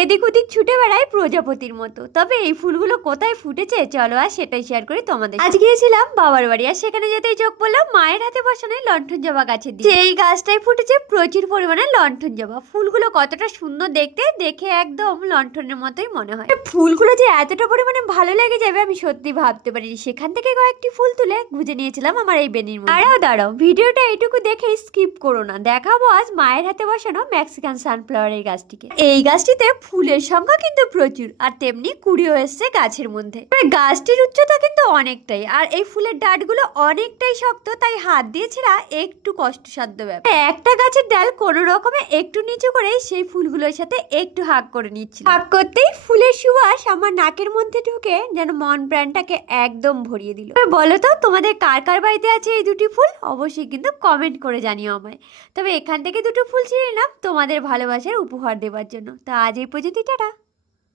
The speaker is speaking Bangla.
এদিক ওদিক ছুটে বেড়াই প্রজাপতির মতো। তবে এই ফুলগুলো কোথায় ফুটেছে, চলো আর সেটাই শেয়ার করি তোমাদের আজ গিয়েছিলাম বাবার বাড়ি আর সেখানে যেতেই চোখ পড়ল মায়ের হাতে বসানো লণ্ঠন জবা গাছের দিকে। এই গাছটাই ফুটেছে প্রচুর পরিমাণে লণ্ঠন জবা। ফুলগুলো কতটা সুন্দর দেখতে, দেখে একদম লণ্ঠনের মতোই মনে হয়। ফুলগুলো যে এতটা পরিমাণে ভালো লেগে যাবে আমি সত্যি ভাবতে পারিনি। সেখান থেকে কয়েকটি ফুল তুলে গুঁজে নিয়েছিলাম আমার এই বেনির দাঁড়াও দাঁড়াও, ভিডিওটা এইটুকু দেখে স্কিপ করো না। দেখাবো আজ মায়ের হাতে বসানো মেক্সিকান সানফ্লাওয়ারের গাছটিকে। এই গাছটিতে ফুলের সংখ্যা কিন্তু প্রচুর, আর তেমনি কুড়িও এসছে গাছের মধ্যে। গাছটির উচ্চতা কিন্তু অনেকটাই, আর এই ফুলের ডাঁটগুলো অনেকটাই শক্ত, তাই হাত দিয়ে ছেঁড়া একটু কষ্টসাধ্য ব্যাপার। একটা গাছের ডাল কোনো রকমে একটু নিচু করে সেই ফুলগুলোর সাথে একটু হাক করে নিচ্ছিল। হাক করতেই ফুলের সুবাস আমার নাকের মধ্যে ঢুকে যেন মন প্রাণটাকে একদম ভরিয়ে দিল। বলো তো, তোমাদের কার কার বাড়িতে আছে এই দুটি ফুল? অবশ্যই কিন্তু কমেন্ট করে জানিও আমায়। তবে এখান থেকে দুটো ফুল ছিঁড়ে নিলাম তোমাদের ভালোবাসার উপহার দেওয়ার জন্য। তো আজ এই পর্যন্তই টাটা।